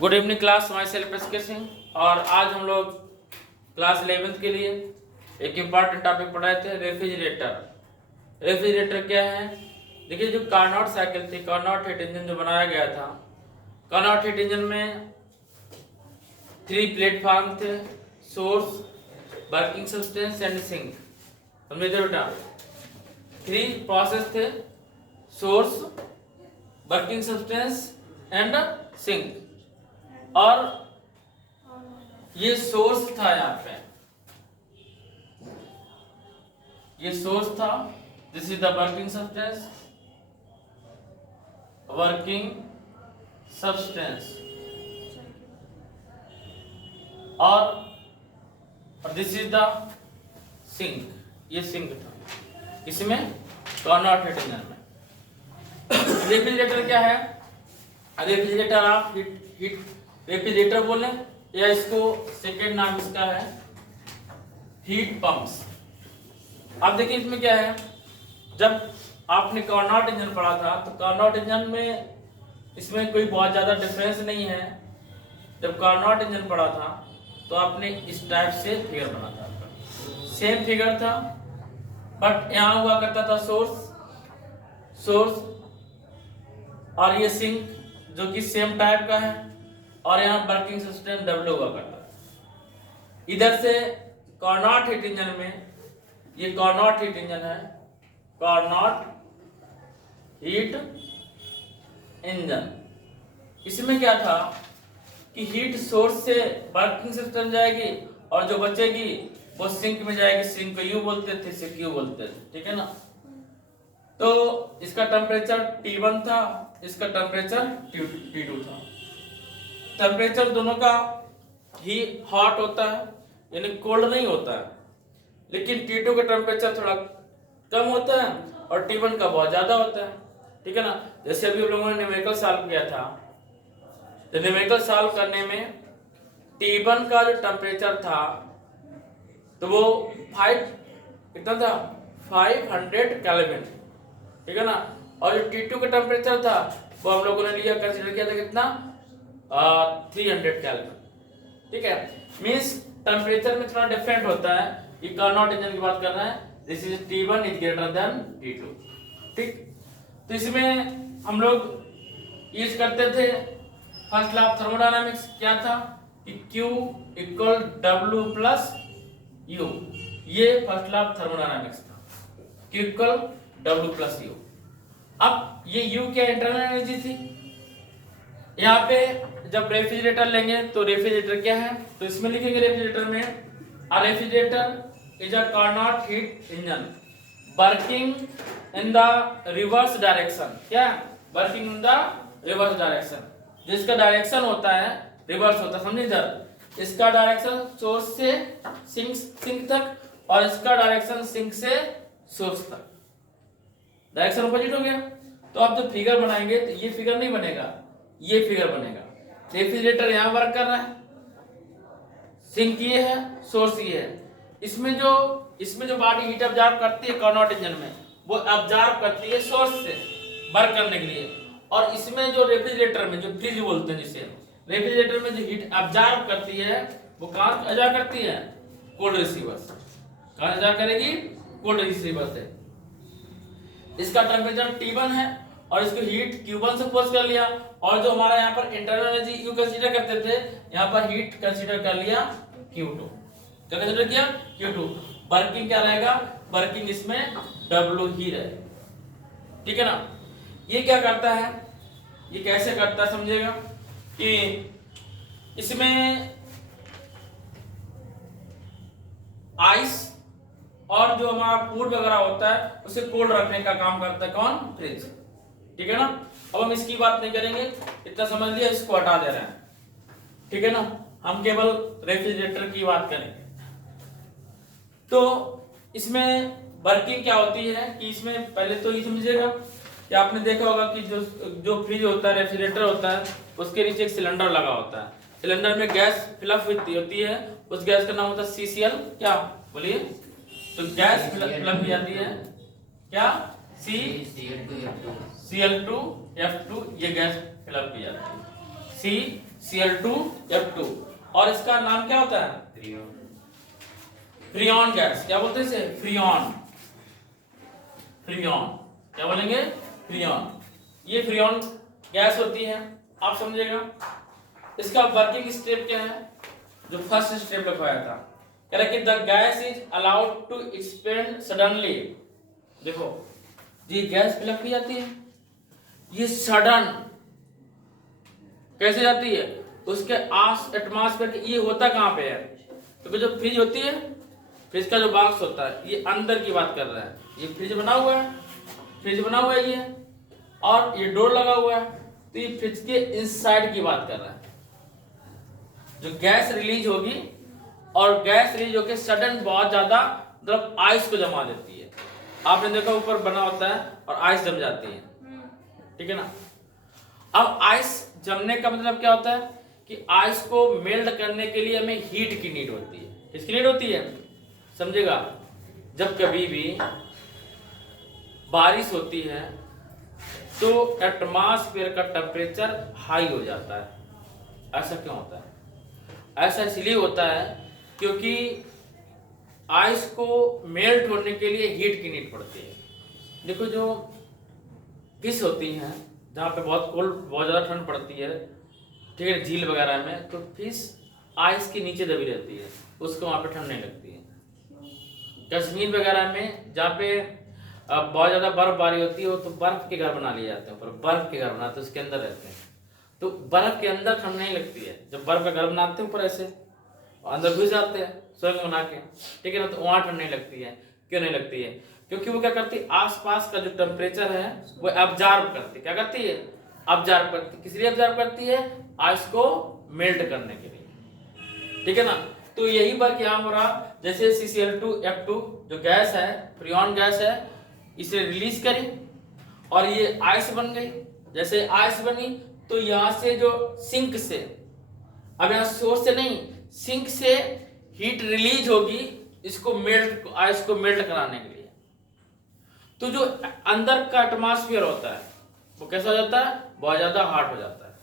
Good evening class, myself S K Singh. और आज हम लोग क्लास 11th के लिए एक इम्पॉर्टेंट टॉपिक पढ़ाए थे, रेफ्रिजरेटर। रेफ्रिजरेटर क्या है? देखिए, जो कार्नोट साइकिल थी, कार्नोट हीट इंजन जो बनाया गया था, कार्नोट हीट इंजन में 3 प्लेटफॉर्म थे, source, working substance and sink. समझे बेटा? 3 प्रोसेस थे, source, working substance and sink. और ये सोर्स था, यहाँ पे ये सोर्स था। This is the working substance, और दिस इज द सिंक। ये सिंक था इसमें कार्नोट हीट इंजन में। रेफ्रिजरेटर क्या है? रेफ्रिजरेटर आप हीट रेफ्रिजरेटर बोले, या इसको सेकेंड नाम इसका है हीट पंप्स। अब देखिए इसमें क्या है, जब आपने कार्नोट इंजन पढ़ा था तो कार्नोट इंजन में इसमें कोई बहुत ज्यादा डिफरेंस नहीं है। जब कार्नोट इंजन पढ़ा था तो आपने इस टाइप से फिगर बना था, सेम फिगर था, बट यहाँ हुआ करता था सोर्स और ये सिंक जो कि सेम टाइप का है, और यहाँ वर्किंग सिस्टम डब्ल्यू हुआ करता है। इधर से कार्नोट हीट इंजन में, ये कार्नोट हीट इंजन है, कार्नोट हीट इंजन। इसमें क्या था कि हीट सोर्स से वर्किंग सिस्टम जाएगी और जो बचेगी वो सिंक में जाएगी। सिंक को यू बोलते थे, सिंक यू बोलते थे, ठीक है ना। तो इसका टेम्परेचर T1 था, इसका टेम्परेचर T2 था। टेम्परेचर दोनों का ही हॉट होता है, यानी कोल्ड नहीं होता है, लेकिन T2 का टेम्परेचर थोड़ा कम होता है और T1 का बहुत ज्यादा होता है, ठीक है ना। जैसे अभी हम लोगों ने न्यूमेरिकल सॉल्व किया था, तो न्यूमेरिकल सॉल्व करने में T1 का जो टेम्परेचर था तो वो 5 कितना था, 500 केल्विन, ठीक है ना। और जो T2 का टेम्परेचर था वो हम लोगों ने लिया, कंसीडर किया था कितना, 300 केल्विन, ठीक है। मींस टेम्परेचर में थोड़ा डिफरेंट होता है। ये कार्नोट इंजन की बात कर रहे हैं, this is T1 is greater than T2, ठीक। तो इसमें हम लोग यूज करते थे फर्स्ट लॉ ऑफ थर्मोडायनामिक्स। क्या था कि Q equal W plus U। ये फर्स्ट लॉ ऑफ थर्मोडायनामिक्स था, Q equal W plus U। अब ये U क्या, इंटरनल एनर्जी थी। यहाँ पे जब रेफ्रिजरेटर लेंगे तो रेफ्रिजरेटर क्या है, तो इसमें लिखेंगे रेफ्रिजरेटर में, a refrigerator is a Carnot heat engine working in the reverse direction. क्या? Working in the reverse direction. जिसका डायरेक्शन होता है रिवर्स होता है, समझे इधर। इसका डायरेक्शन सोर्स से सिंक तक, और इसका डायरेक्शन सिंक से सोर्स तक, डायरेक्शन अपोजिट हो गया। तो आप जब फिगर बनाएंगे तो ये फिगर नहीं बनेगा, ये फिगर बनेगा। रेफ्रिजरेटर यहाँ वर्क कर रहा है, सिंक ये है, सोर्स ये है। इसमें जो बॉडी हीट ऑब्जॉर्व करती है कार्नोट इंजन में, वो ऑब्जॉर्व करती है सोर्स से वर्क करने के लिए। और इसमें जो रेफ्रिजरेटर में, जो फ्रिज बोलते हैं जिसे, रेफ्रिजरेटर में जो हीट ऑब्जॉर्व करती है वो कहाँ जा करती है, कोल्ड रिसीवर से। कहाँ जा करेगी, कोल्ड रिसीवर से। इसका टेम्परेचर T1 है और इसको हीट Q1 से पोस्ट कर लिया, और जो हमारा यहाँ पर इंटरनल एनर्जी U कंसीडर करते थे, यहाँ पर हीट कंसीडर कर लिया Q2। क्या कंसीडर किया, Q2। वर्किंग क्या रहेगा, वर्किंग इसमें W ही रहेगा, ठीक है ना। ये क्या करता है, ये कैसे करता है समझिएगा, कि इसमें आइस और जो हमारा फूड वगैरह होता है उसे कोल्ड रखने का काम करता है कौन, फ्रिज, ठीक है ना। अब हम इसकी बात नहीं करेंगे, इतना समझ लिया, इसको हटा दे रहे हैं, ठीक है ना। हम केवल रेफ्रिजरेटर की बात करेंगे। तो इसमें वर्किंग क्या होती है कि इसमें पहले तो ये समझिएगा कि आपने देखा होगा कि जो फ्रिज होता है, रेफ्रिजरेटर होता है, उसके नीचे एक सिलेंडर लगा होता है। सिलेंडर में गैस फिलअप होती है, उस गैस का नाम होता है CCl। क्या बोलिए, तो गैस फिलअप की जाती है, क्या, Cl2F2, ये गैस फिलअप की जाती है। CCl2F2। और इसका नाम क्या होता है? Freon gas. क्या बोलते हैं इसे? फ्रियॉन। फ्रियॉन क्या बोलेंगे? फ्रियॉन। ये फ्रियॉन गैस होती है, आप समझिएगा। इसका वर्किंग स्टेप क्या है? जो फर्स्ट स्टेप लिखवाया था, कह रहा कि the gas is allowed to expand suddenly. देखो ये गैस फिलअप की जाती है, ये सडन कैसे जाती है? उसके आस एटमॉस्फेयर के, ये होता कहाँ पे है? क्योंकि जो फ्रिज होती है, फ्रिज का जो बॉक्स होता है, ये अंदर की बात कर रहा है। ये फ्रिज बना हुआ है, फ्रिज बना हुआ है ये, और ये डोर लगा हुआ है, तो ये फ्रिज के इनसाइड की बात कर रहा है। जो गैस रिलीज होगी, और गैस रिलीज होकर सडन बहुत ज्यादा मतलब आइस को जमा देती है। आपने देखा ऊपर बना होता है और आइस जम जाती है, ठीक है ना। अब आइस जमने का मतलब क्या होता है कि आइस को मेल्ट करने के लिए हमें हीट की नीड होती है। किसकी नीड होती है? समझेगा, जब कभी भी बारिश होती है तो एटमॉस्फेयर का टेम्परेचर हाई हो जाता है। ऐसा क्यों होता है? ऐसा इसलिए होता है क्योंकि आइस को मेल्ट होने के लिए हीट की नीड पड़ती है। देखो जो फिश होती हैं, जहाँ पे बहुत कोल्ड, बहुत ज़्यादा ठंड पड़ती है, ठीक है, झील वगैरह में, तो फिश आइस के नीचे दबी रहती है, उसको वहाँ पे ठंड नहीं लगती है। कश्मीर वगैरह में जहाँ पे बहुत ज़्यादा बर्फबारी होती है, तो बर्फ के घर बना लिए जाते हैं, ऊपर बर्फ के घर बनाते हैं, उसके अंदर रहते हैं, तो बर्फ के अंदर ठंड नहीं लगती है। जब बर्फ का घर बनाते हैं ऊपर ऐसे, अंदर घुस जाते हैं स्वर्ग बना के, ठीक है ना, तो वहाँ ठंड नहीं लगती है। क्यों नहीं लगती है? क्योंकि वो क्या करती है, आसपास का जो टेम्परेचर है वो ऑब्जर्व करती है। क्या करती है? ऑब्जर्व करती है। किस लिए ऑब्जर्व करती है? आइस को मेल्ट करने के लिए, ठीक है ना। तो यही वर्क यहाँ हो रहा। जैसे CCl2F2 जो गैस है, फ्रियॉन गैस है, इसे रिलीज करी और ये आइस बन गई। जैसे आइस बनी तो यहाँ से जो सिंक से, अब यहाँ सोर्स से नहीं, सिंक से हीट रिलीज होगी इसको मेल्ट, आइस को मेल्ट कराने के लिए। तो जो अंदर का एटमॉस्फेयर होता है वो कैसा हो जाता है? बहुत ज्यादा हॉट हो जाता है।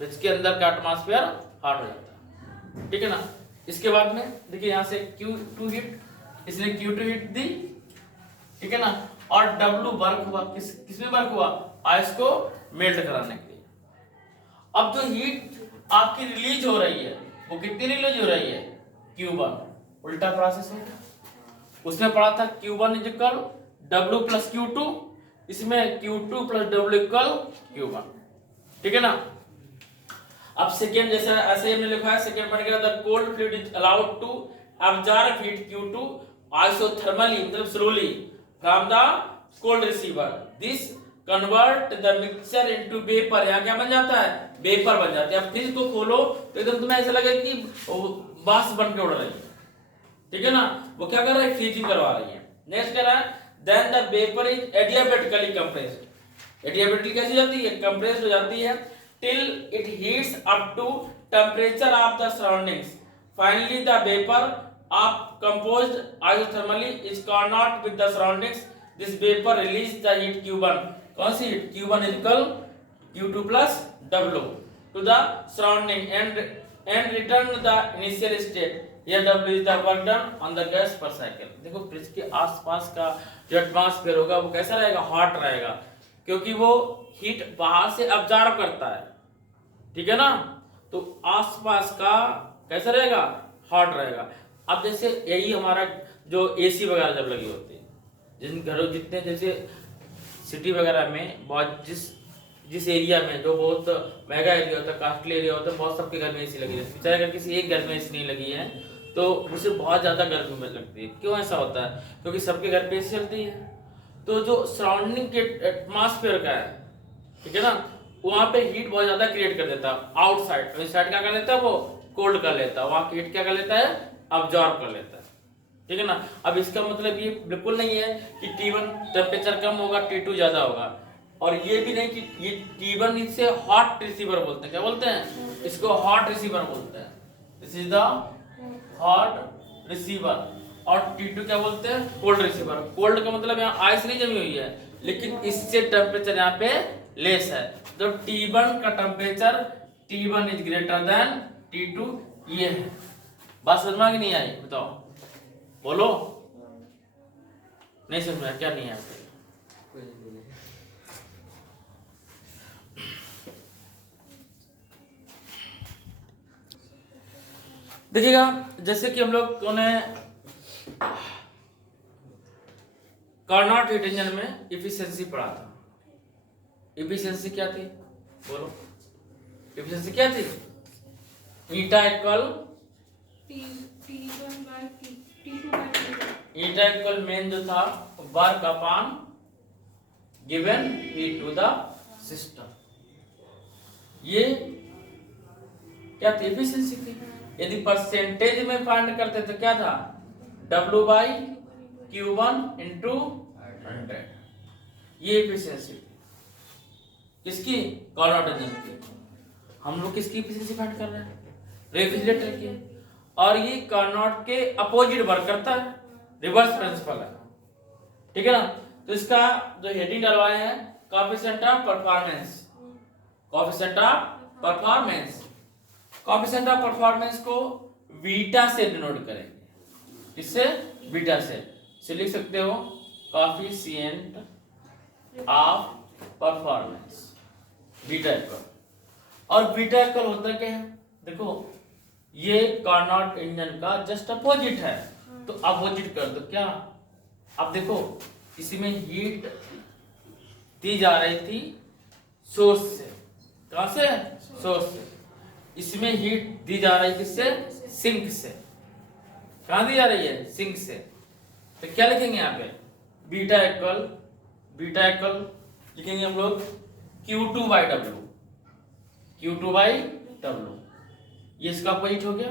फ्रिज के अंदर का एटमॉस्फेयर हॉट हो जाता है, ठीक है ना। इसके बाद में देखिए यहाँ से Q2 हीट, इसने Q2 हीट दी, ठीक है ना, और W वर्क हुआ। किसमें वर्क हुआ? आइस को मेल्ट कराने के लिए। अब जो हीट आपकी रिलीज हो रही है वो कितनी रिलीज हो रही है? Q1। उल्टा प्रोसेस होगा। उसमें पढ़ा था Q1 is equal W plus Q2, इसमें Q2 plus W equal Q1, ठीक है ना। अब सेकेंड जैसा ऐसे हमने लिखा है, सेकेंड बन गया the cold fluid is allowed to absorb heat Q2 isothermally, मतलब slowly from the cold receiver. This convert the mixture into vapour. यहाँ क्या बन जाता है? वेपर बन जाता है। अब फ्रिज को खोलो तो एकदम तुम्हें ऐसा लगेगा कि बांस बन के उड़ रही है, ठीक है ना। वो क्या कर रहा है? फ्रीजिंग करवा रही है। नेक्स्ट कह रहा है then the vapour is adiabatically compressed. Adiabatically कैसे जाती है? कंप्रेस्ड हो जाती है till it heats up to temperature of the surroundings. Finally the vapor of composed isothermally is connected with the surroundings. This vapor release the heat Q1. कौन सी heat? Q1 is equal Q2 plus W to the surrounding and return the initial state. Here W is the work done on the gas per cycle. देखो fridge के आसपास का जो atmosphere होगा वो कैसा रहेगा? हॉट रहेगा, क्योंकि वो हीट बाहर से अब्जॉर्ब करता है, ठीक है ना। तो आसपास का कैसा रहेगा? हॉट रहेगा। अब जैसे यही हमारा जो एसी वगैरह जब लगी होती है, जिन घरों, जितने जैसे सिटी वगैरह में बहुत जिस एरिया में जो बहुत महंगा एरिया होता है, कॉस्टली एरिया होता है, बहुत सबके घर में एसी लगी रहती है। चाहे अगर किसी एक घर में एसी नहीं लगी है तो उसे बहुत ज्यादा गर्मी में लगती है। क्यों ऐसा होता है? क्योंकि सबके घर पे एसी चलती है। तो जो सराउंडिंग के एटमॉस्फेयर का है, ठीक है ना, वहां पे हीट बहुत ज्यादा क्रिएट कर देता है। आउटसाइड, इनसाइड क्या कर लेता है? वो कोल्ड कर लेता है। वहां हीट क्या कर लेता है? अब्जॉर्ब कर लेता है, ठीक है ना। अब इसका मतलब ये बिल्कुल नहीं है कि T1 टेम्परेचर कम होगा, T2 ज्यादा होगा, और ये भी नहीं कि ये T1 इसे हॉट रिसीवर बोलते हैं। क्या बोलते हैं? इसको हॉट रिसीवर बोलते हैं। This is the hot receiver. और T2 क्या बोलते हैं? Cold receiver. कोल्ड का मतलब यहाँ आइस नहीं जमी हुई है, लेकिन इससे टेम्परेचर यहाँ पे लेस है। तो T1 का temperature T1 is greater than T2, ये है। बात समझ में आ गई नहीं आई? बताओ, बोलो। नहीं समझ में क्या नहीं आया? देखिएगा, जैसे कि हम लोग ने कार्नोट हीट इंजन में इफिशिएंसी पढ़ा था। इफिशिएंसी क्या थी? बोलो, इफिशिएंसी क्या थी? ईटा इक्वल ईटा इक्वल मेन जो था work upon given heat to the system, ये क्या थी? इफिशिएंसी थी। यदि परसेंटेज में फाइंड करते तो क्या था? W/Q1 इंटू 100, ये इफिशिएंसी थी। किसकी? कार्नोट इंजन की। हम लोग किसकी इफिशिएंसी फाइंड कर रहे हैं? रेफ्रिजरेटर की। और ये कार्नोट के अपोजिट वर्क करता है, रिवर्स प्रिंसिपल है, ठीक है ना। तो इसका जो हेडिंग डलवाए हैं, coefficient of performance. Coefficient of performance, coefficient of performance को बीटा से डिनोट करेंगे। किससे? बीटा से। इसे लिख सकते हो coefficient of performance, beta equal. और बीटा इक्वल होता क्या है? देखो, ये कार्नोट इंजन का जस्ट अपोजिट है, तो अपोजिट कर दो। क्या? अब देखो, इसमें हीट दी जा रही थी सोर्स से। कहां से? सोर्स से। इसमें हीट दी जा रही है किससे? सिंक से। कहां दी जा रही है? सिंक से। तो क्या लिखेंगे यहाँ पे? बीटा इक्वल लिखेंगे हम लोग Q2/W, Q2/W। ये इसका अपोजिट हो गया,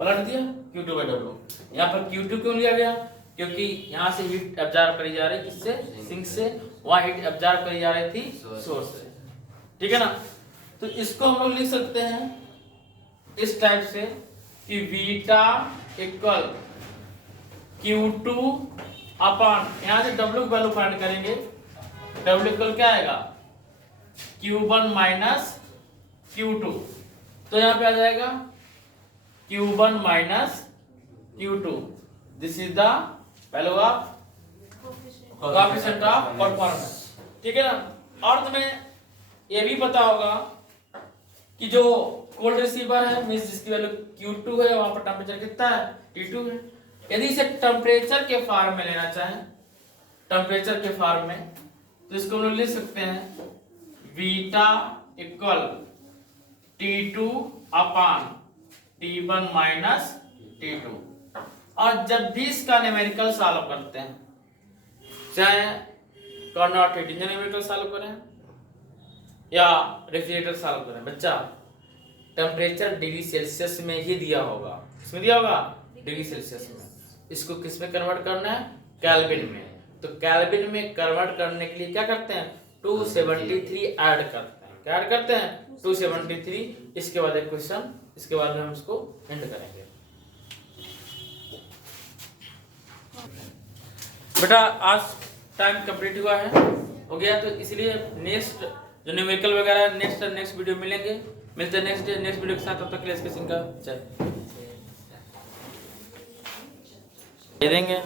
पलट दिया Q2/W। यहाँ पर Q2 क्यों लिया गया? क्योंकि यहाँ से हीट एब्जॉर्ब करी जा रही, किससे? सिंक से। वहां हीट एब्जॉर्ब करी जा रही थी सोर्स से, ठीक है ना। तो इसको हम लोग लिख सकते हैं इस टाइप से कि बीटा इक्वल Q2 अपॉन, यहां से W वैल्यू फाइंड करेंगे। W इक्वल क्या आएगा? Q1 minus Q2। तो यहां पे आ जाएगा Q1 minus Q2। This is the value of coefficient of performance, ठीक है ना। और तुम्हें ये भी पता होगा कि जो कोल्ड रिसीवर है, मींस जिसकी वैल्यू Q2 है, वहां पर टेंपरेचर कितना है? T2 है। यदि इसे टेंपरेचर के फॉर्म में लेना चाहें, टेंपरेचर के फॉर्म में, तो इसको हम लोग लिख सकते हैं beta equal T2 upon T1 minus T2। और जब भी इसका न्यूमेरिकल सॉल्व करते हैं, चाहे Carnot heat engine numerical solve करें या रेफ्रिजरेटर सॉल्व करें, बच्चा टेम्परेचर डिग्री सेल्सियस में ही दिया होगा। इसमें दिया होगा डिग्री सेल्सियस में। इसको किस में कन्वर्ट करना है? केल्विन में। तो केल्विन में कन्वर्ट करने के लिए क्या करते हैं? 273 ऐड करते हैं। क्या ऐड करते हैं? 273। इसके बाद एक क्वेश्चन, इसके बाद में हम इसको एंड करेंगे। बेटा आज टाइम कंप्लीट हुआ है, हो गया, तो इसलिए नेक्स्ट जो न्यूमेरिकल वगैरह नेक्स्ट वीडियो मिलते हैं नेक्स्ट वीडियो के साथ। तब तक के लिए इसके सिंह का जय दे देंगे।